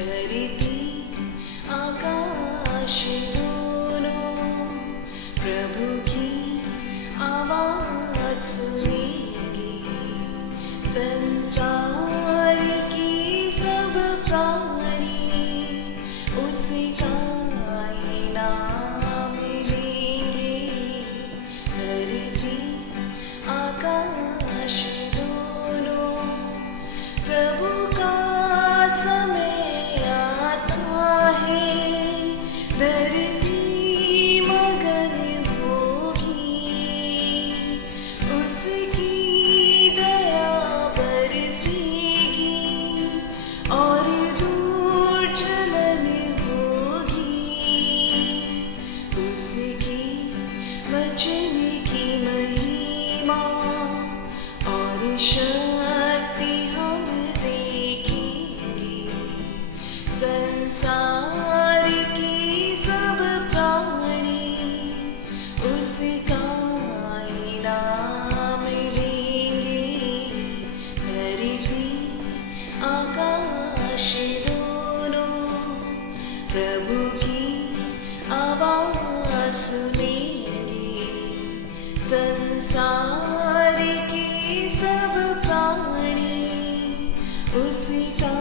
धरती आकाश दोनों प्रभु की आवाज सुनेंगे। संसार की सब प्राणी उसका इनाम लेंगे। धरती आकाश दोनों प्रभु का समय आता है। धरती मगन होगी, उसकी दया बरसेगी और दूर जलन होगी। उसकी वचन की महिमा और शक्ति हम देखेंगे। संसार की सब प्राणी उसका इनाम लेंगे। धरती आकाश दोनों प्रभु की आवाज सुनेंगे। संसार के सब प्राणी उसका